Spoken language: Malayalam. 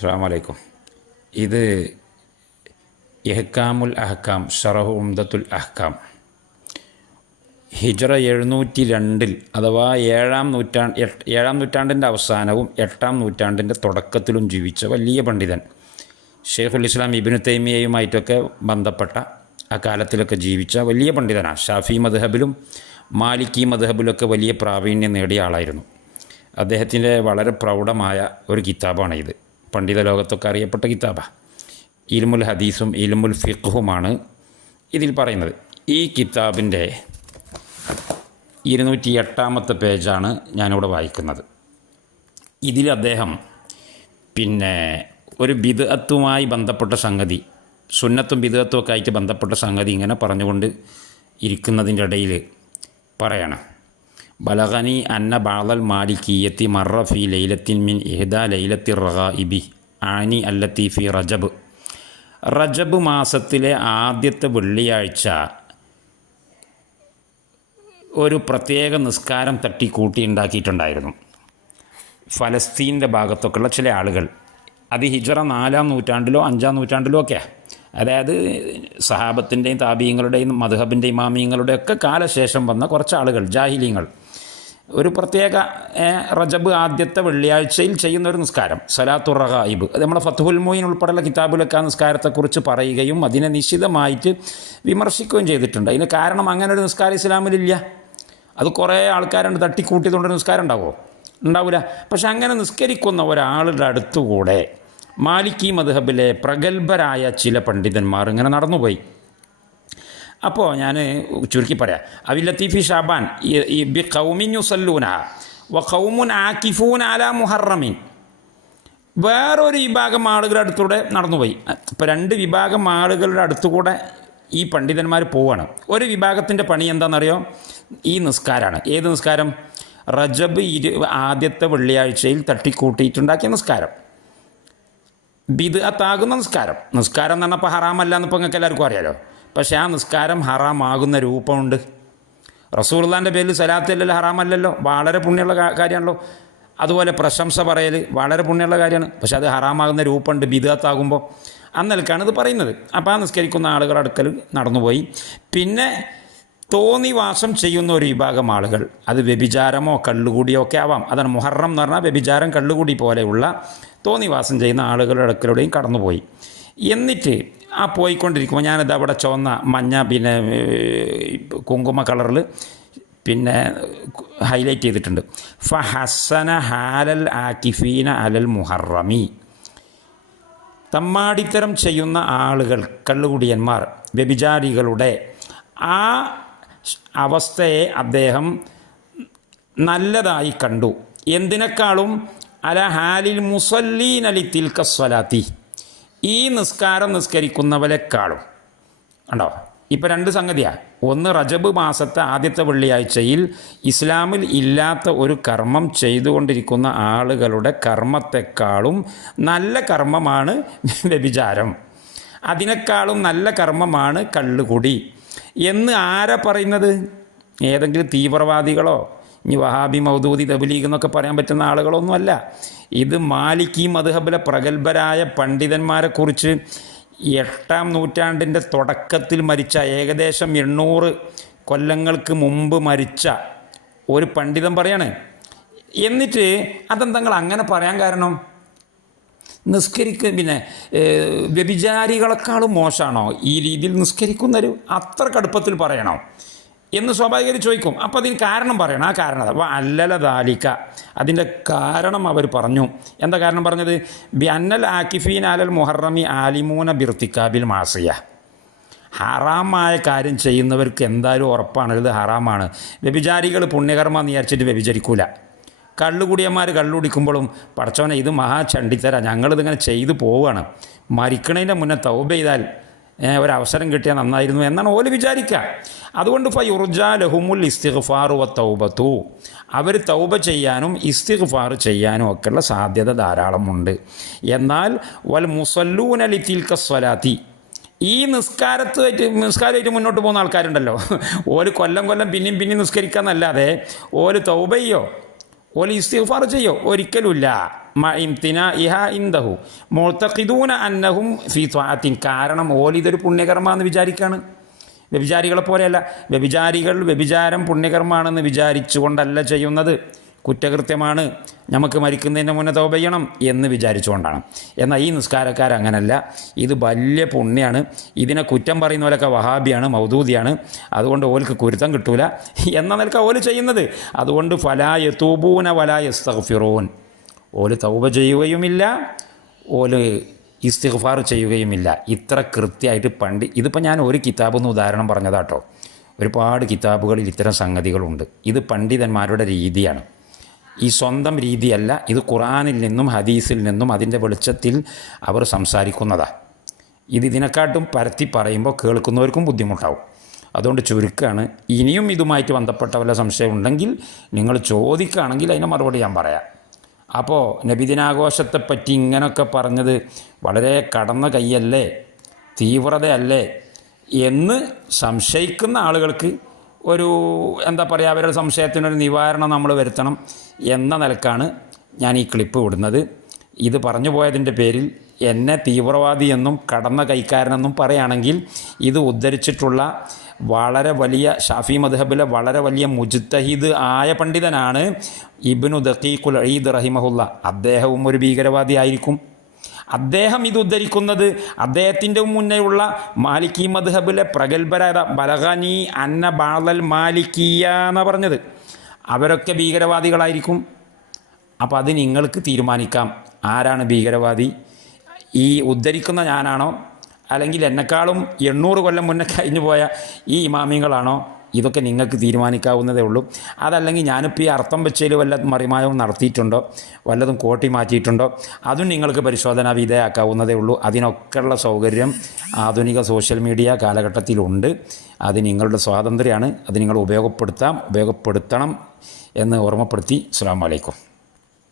അസ്സാമലൈക്കും ഇത് എഹ്ക്കാമുൽ അഹ്ക്കാം ഷറഹു ഉംദത്തുൽ അഹ്ക്കാം ഹിജറ എഴുന്നൂറ്റി രണ്ടിൽ അഥവാ ഏഴാം നൂറ്റാണ്ട് ഏഴാം നൂറ്റാണ്ടിന്റെ അവസാനവും എട്ടാം നൂറ്റാണ്ടിന്റെ തുടക്കത്തിലും ജീവിച്ച വലിയ പണ്ഡിതൻ ഷെയ്ഖുൽ ഇസ്ലാം ഇബിനു തൈമിയയുമായിട്ടൊക്കെ ബന്ധപ്പെട്ട ആ കാലത്തിലൊക്കെ ജീവിച്ച വലിയ പണ്ഡിതനാണ് ഷാഫി മദ്ഹബിലും മാലിക്കി മദ്ഹബിലൊക്കെ വലിയ പ്രാവീണ്യം നേടിയ ആളായിരുന്നു. അദ്ദേഹത്തിന്റെ വളരെ പ്രൗഢമായ ഒരു കിതാബാണ് ഇത് പണ്ഡിത ലോകത്തൊക്കെ അറിയപ്പെട്ട കിതാബാണ് ഇൽമുൽ ഹദീസും ഇൽമുൽ ഫിഖുമാണ് ഇതിൽ പറയുന്നത്. ഈ കിതാബിന്റെ ഇരുന്നൂറ്റി എട്ടാമത്തെ പേജാണ് ഞാനിവിടെ വായിക്കുന്നത്. ഇതിൽ അദ്ദേഹം പിന്നെ ഒരു ബിദഅത്തുമായി ബന്ധപ്പെട്ട സംഗതി സുന്നത്തും ബിദത്വമൊക്കെ ആയിട്ട് ബന്ധപ്പെട്ട സംഗതി ഇങ്ങനെ പറഞ്ഞുകൊണ്ട് ഇരിക്കുന്നതിന്റെ ഇടയിൽ പറയണം. ബലഗനി അന്ന ബാളൽ മാലിക്കീയത്തി മറ ഫി ലൈലത്തിൻ മിൻ ഇഹ്ദ ലൈലത്തി റഗാഇബി ആനി അല്ലത്തി ഫി റജബ്. റജബ് മാസത്തിലെ ആദ്യത്തെ വെള്ളിയാഴ്ച ഒരു പ്രത്യേക നിസ്കാരം തട്ടി കൂട്ടി ഉണ്ടാക്കിയിട്ടുണ്ടായിരുന്നു. ഫലസ്തീന്റെ ഭാഗത്തൊക്കെയുള്ള ചില ആളുകൾ. അത് ഹിജറ നാലാം നൂറ്റാണ്ടിലോ അഞ്ചാം നൂറ്റാണ്ടിലോ ഒക്കെയാണ് അതായത് സഹാബത്തിന്റെയും താപീയങ്ങളുടെയും മധുഹബിന്റെ ഇമാമിയങ്ങളുടെ ഒക്കെ കാലശേഷം വന്ന കുറച്ച് ആളുകൾ ജാഹിലിങ്ങൾ. ഒരു പ്രത്യേക റജബ് ആദ്യത്തെ വെള്ളിയാഴ്ചയിൽ ചെയ്യുന്ന ഒരു നിസ്കാരം സലാത്തു റഹായിബ് അത് നമ്മുടെ ഫത്തുഹുൽ മൊയിൻ ഉൾപ്പെടെയുള്ള കിതാബിലൊക്കെ ആ നിസ്കാരത്തെക്കുറിച്ച് പറയുകയും അതിനെ നിശ്ചിതമായിട്ട് വിമർശിക്കുകയും ചെയ്തിട്ടുണ്ട്. അതിന് കാരണം അങ്ങനെ ഒരു നിസ്കാരം ഇസ്ലാമിലില്ല. അത് കുറേ ആൾക്കാരുണ്ട് തട്ടിക്കൂട്ടിയതുകൊണ്ട് നിസ്കാരം ഉണ്ടാവുമോ? ഉണ്ടാവില്ല പക്ഷെ അങ്ങനെ നിസ്കരിക്കുന്ന ഒരാളുടെ അടുത്തുകൂടെ മാലിക്കി മദ്ഹബിലെ പ്രഗത്ഭരായ ചില പണ്ഡിതന്മാർ ഇങ്ങനെ നടന്നുപോയി. അപ്പോൾ ഞാൻ ചുരുക്കി പറയാം. അവി ലത്തീഫി ഷാബാൻ ബി കൗമിൻ യുസല്ലൂന വ കൗമുൻ ആക്കിഫൂൻ അല മുഹറമീൻ. വേറൊരു വിഭാഗം ആളുകളുടെ അടുത്തൂടെ നടന്നുപോയി. ഇപ്പോൾ രണ്ട് വിഭാഗം ആളുകളുടെ അടുത്തുകൂടെ ഈ പണ്ഡിതന്മാർ പോവാണ്. ഒരു വിഭാഗത്തിന്റെ പണി എന്താണെന്നറിയോ ഈ നിസ്കാരമാണ് ഏത് നിസ്കാരം? റജബ് ഇരു ആദ്യത്തെ വെള്ളിയാഴ്ചയിൽ തട്ടിക്കൂട്ടിയിട്ടുണ്ടാക്കിയ നിസ്കാരം. ബിദ് അത്താകുന്ന നിസ്കാരം. നിസ്കാരം എന്ന് പറഞ്ഞപ്പോൾ ഹറാമല്ല എന്നിപ്പോൾ നിങ്ങൾക്ക് എല്ലാവർക്കും അറിയാലോ. പക്ഷേ ആ നിസ്കാരം ഹറാമാകുന്ന രൂപമുണ്ട്. റസൂർദാന്റെ പേരിൽ സലാത്തല്ലല്ലോ ഹറാമല്ലല്ലോ. വളരെ പുണ്യമുള്ള കാര്യമാണല്ലോ. അതുപോലെ പ്രശംസ പറയൽ വളരെ പുണ്യമുള്ള കാര്യമാണ്. പക്ഷേ അത് ഹറാമാകുന്ന രൂപമുണ്ട് ബിദത്താകുമ്പോൾ. അന്നൽക്കാണ് ഇത് പറയുന്നത്. അപ്പോൾ ആ നിസ്കരിക്കുന്ന ആളുകൾ അടുക്കൽ നടന്നുപോയി. പിന്നെ തോന്നിവാസം ചെയ്യുന്ന ഒരു വിഭാഗം ആളുകൾ അത് വ്യഭിചാരമോ കള്ളുകൂടിയോ ഒക്കെ ആവാം. അതാണ് മുഹറം എന്ന് പറഞ്ഞാൽ വ്യഭിചാരം കള്ളുകൂടി പോലെയുള്ള തോന്നിവാസം ചെയ്യുന്ന ആളുകളുടെ അടുക്കലൂടെയും കടന്നുപോയി. എന്നിട്ട് ആ പോയിക്കൊണ്ടിരിക്കുമ്പോൾ ഞാനത് അവിടെ ചുവന്ന മഞ്ഞ പിന്നെ കുങ്കുമ കളറിൽ പിന്നെ ഹൈലൈറ്റ് ചെയ്തിട്ടുണ്ട്. ഫ ഹസന ഹാലൽ ആക്കിഫീന അലൽ മുഹറമി. തമ്മാടിത്തരം ചെയ്യുന്ന ആളുകൾ കള്ളുകുടിയന്മാർ വ്യഭിചാരികളുടെ ആ അവസ്ഥയെ അദ്ദേഹം നല്ലതായി കണ്ടു. എന്തിനേക്കാളും അല ഹാലിൽ മുസല്ലീൻ അലി തിൽക്കസ്വലാത്തി ഈ നിസ്കാരം നിസ്കരിക്കുന്നവരെക്കാളും ഉണ്ടോ ഇപ്പം രണ്ട് സംഗതിയാണ് ഒന്ന് റജബ് മാസത്തെ ആദ്യത്തെ വെള്ളിയാഴ്ചയിൽ ഇസ്ലാമിൽ ഇല്ലാത്ത ഒരു കർമ്മം ചെയ്തുകൊണ്ടിരിക്കുന്ന ആളുകളുടെ കർമ്മത്തെക്കാളും നല്ല കർമ്മമാണ് വ്യഭിചാരം. അതിനേക്കാളും നല്ല കർമ്മമാണ് കള്ളുകുടി. എന്ന് ആരാ പറയുന്നത്? ഏതെങ്കിലും തീവ്രവാദികളോ ഇനി വഹാബി മൗദൂദി തബലീഗ് എന്നൊക്കെ പറയാൻ പറ്റുന്ന ആളുകളൊന്നുമല്ല. ഇത് മാലിക്കി മധുഹബിലെ പ്രഗത്ഭരായ പണ്ഡിതന്മാരെക്കുറിച്ച് എട്ടാം നൂറ്റാണ്ടിന്റെ തുടക്കത്തിൽ മരിച്ച ഏകദേശം എണ്ണൂറ് കൊല്ലങ്ങൾക്ക് മുമ്പ് മരിച്ച ഒരു പണ്ഡിതൻ പറയാണ്. എന്നിട്ട് അതെന്തങ്ങൾ അങ്ങനെ പറയാൻ കാരണം? നിസ്കരിക്ക പിന്നെ വ്യഭിചാരികളെക്കാളും മോശമാണോ ഈ രീതിയിൽ നിസ്കരിക്കുന്നൊരു അത്ര കടുപ്പത്തിൽ പറയണോ? എന്ന് സ്വാഭാവികമായി ചോദിക്കും. അപ്പോൾ അതിന് കാരണം പറയണം. ആ കാരണം അപ്പോൾ അല്ലല ദാലിക്ക അതിന്റെ കാരണം അവർ പറഞ്ഞു. എന്താ കാരണം പറഞ്ഞത്? ബി അന്നൽ ആക്കിഫീൻ അലൽ മുഹറമി ആലിമൂന ബിർത്തിക്കാബിൽ മാസിയ. ഹറാമായ കാര്യം ചെയ്യുന്നവർക്ക് എന്തായാലും ഉറപ്പാണ് ഇത് ഹറാമാണ്. വ്യഭിചാരികൾ പുണ്യകർമ്മ വിചാരിച്ചിട്ട് വ്യഭിചരിക്കൂല. കള്ളുകുടിയന്മാർ കള്ളുടിക്കുമ്പോഴും പടച്ചവനെ ഇത് മഹാ ചണ്ടിത്തര ഞങ്ങളിതിങ്ങനെ ചെയ്തു പോവുകയാണ്. മരിക്കണതിന്റെ മുന്നേ തൗബ ചെയ്താൽ ഒരവസരം കിട്ടിയാൽ നന്നായിരുന്നു എന്നാണ് ഓൽ വിചാരിക്കുക. അതുകൊണ്ട് ഫൈ ഉർജാ ലഹുമുൽ ഇസ്തിഗ്ഫാറു വ തൗബത്തു അവർ തൗബ ചെയ്യാനും ഇസ്തിഗ്ഫാർ ചെയ്യാനും ഒക്കെയുള്ള സാധ്യത ധാരാളമുണ്ട്. എന്നാൽ വൽ മുസല്ലൂൻ അലി തിൽക്ക സ്വലാത്തി. ഈ നിസ്കാരത്തുമായിട്ട് നിസ്കാരമായിട്ട് മുന്നോട്ട് പോകുന്ന ആൾക്കാരുണ്ടല്ലോ. ഓൽ കൊല്ലം കൊല്ലം പിന്നെയും പിന്നെയും നിസ്കരിക്കാന്നല്ലാതെ ഓൽ തൗബയ്യോ ഓൽ ഇസ്തിഗ്ഫാർ ചെയ്യോ? ഒരിക്കലുമില്ല. കാരണം ഓലിതൊരു പുണ്യകർമ്മ വിചാരിക്കാണ്. വ്യഭിചാരികളെ പോലെയല്ല. വ്യഭിചാരികൾ വ്യഭിചാരം പുണ്യകർമ്മമാണെന്ന് വിചാരിച്ചുകൊണ്ടല്ല ചെയ്യുന്നത്. കുറ്റകൃത്യമാണ് നമുക്ക് മരിക്കുന്നതിന് മുന്നേ തൗബ ചെയ്യണം എന്ന് വിചാരിച്ചുകൊണ്ടാണ്. എന്നാൽ ഈ നിസ്കാരക്കാർ അങ്ങനല്ല. ഇത് വലിയ പുണ്യാണ്. ഇതിനെ കുറ്റം പറയുന്ന പോലൊക്കെ വഹാബിയാണ് മൗദൂദിയാണ്. അതുകൊണ്ട് ഓൽക്ക് കുരുത്തം കിട്ടൂല. എന്ന നിലയ്ക്ക് ഓൽ ചെയ്യുന്നത്. അതുകൊണ്ട് ഫലായ തൂബൂന വലായ സ്തഫിറോൻ ഓൽ തൗബ ചെയ്യുകയുമില്ല. ഓൽ ഇസ്തിഗ്ഫാർ ചെയ്യുകയുമില്ല. ഇത്ര കൃത്യമായിട്ട് പണ്ട് ഇതിപ്പോൾ ഞാൻ ഒരു കിതാബ് എന്ന് ഉദാഹരണം പറഞ്ഞതാട്ടോ. ഒരുപാട് കിതാബുകളിൽ ഇത്തരം സംഗതികളുണ്ട്. ഇത് പണ്ഡിതന്മാരുടെ രീതിയാണ്. ഈ സ്വന്തം രീതിയല്ല ഇത് ഖുറാനിൽ നിന്നും ഹദീസിൽ നിന്നും അതിന്റെ വെളിച്ചത്തിൽ അവർ സംസാരിക്കുന്നതാണ് ഇത് ഇതിനെക്കാട്ടും പരത്തി പറയുമ്പോൾ കേൾക്കുന്നവർക്കും ബുദ്ധിമുട്ടാവും. അതുകൊണ്ട് ചുരുക്കമാണ് ഇനിയും ഇതുമായിട്ട് ബന്ധപ്പെട്ട വല്ല സംശയം ഉണ്ടെങ്കിൽ നിങ്ങൾ ചോദിക്കുകയാണെങ്കിൽ അതിന് മറുപടി ഞാൻ പറയാം. അപ്പോൾ നബിദിനാഘോഷത്തെപ്പറ്റി ഇങ്ങനെയൊക്കെ പറഞ്ഞത് വളരെ കടന്ന കൈയല്ലേ തീവ്രതയല്ലേ എന്ന് സംശയിക്കുന്ന ആളുകൾക്ക് ഒരു എന്താ പറയുക അവരുടെ സംശയത്തിനൊരു നിവാരണം നമ്മൾ വരുത്തണം എന്ന നിലക്കാണ് ഞാൻ ഈ ക്ലിപ്പ് വിടുന്നത്. ഇത് പറഞ്ഞു പോയതിന്റെ പേരിൽ എന്നെ തീവ്രവാദി എന്നും കടന്ന കൈക്കാരനെന്നും പറയുകയാണെങ്കിൽ ഇത് ഉദ്ധരിച്ചിട്ടുള്ള വളരെ വലിയ ഷാഫി മദ്ഹബിലെ വളരെ വലിയ മുജ്തഹിദ് ആയ പണ്ഡിതനാണ് ഇബ്നു ദഖീഖുൽ ഈദ് റഹിമഹുല്ല. അദ്ദേഹവും ഒരു ഭീകരവാദി ആയിരിക്കും. അദ്ദേഹം ഇത് ഉദ്ധരിക്കുന്നത് അദ്ദേഹത്തിന്റെ മുന്നേയുള്ള മാലിക്കി മദ്ഹബിലെ പ്രഗത്ഭരായ ബലഗനി അന്ന ബാളൽ മാലിക്കിയ എന്നാണ് പറഞ്ഞത്. അവരൊക്കെ ഭീകരവാദികളായിരിക്കും. അപ്പോൾ അത് നിങ്ങൾക്ക് തീരുമാനിക്കാം. ആരാണ് ഭീകരവാദി? ഈ ഉദ്ധരിക്കുന്ന ഞാനാണോ? അല്ലെങ്കിൽ എന്നെക്കാളും എണ്ണൂറ് കൊല്ലം മുന്നേ കഴിഞ്ഞു പോയ ഈ ഇമാമിങ്ങളാണോ ഇതൊക്കെ നിങ്ങൾക്ക് തീരുമാനിക്കാവുന്നതേ ഉള്ളൂ. അതല്ലെങ്കിൽ ഞാനിപ്പോൾ ഈ അർത്ഥം വെച്ചതിൽ വല്ല മറിമായവും നടത്തിയിട്ടുണ്ടോ? വല്ലതും കോട്ടി മാറ്റിയിട്ടുണ്ടോ? അതും നിങ്ങൾക്ക് പരിശോധന വിധേയാക്കാവുന്നതേ ഉള്ളൂ. അതിനൊക്കെയുള്ള സൗകര്യം ആധുനിക സോഷ്യൽ മീഡിയ കാലഘട്ടത്തിലുണ്ട്. അത് നിങ്ങളുടെ സ്വാതന്ത്ര്യമാണ്. അത് നിങ്ങൾ ഉപയോഗപ്പെടുത്താം. ഉപയോഗപ്പെടുത്തണം എന്ന് ഓർമ്മപ്പെടുത്തി. അസ്സാം വലൈക്കും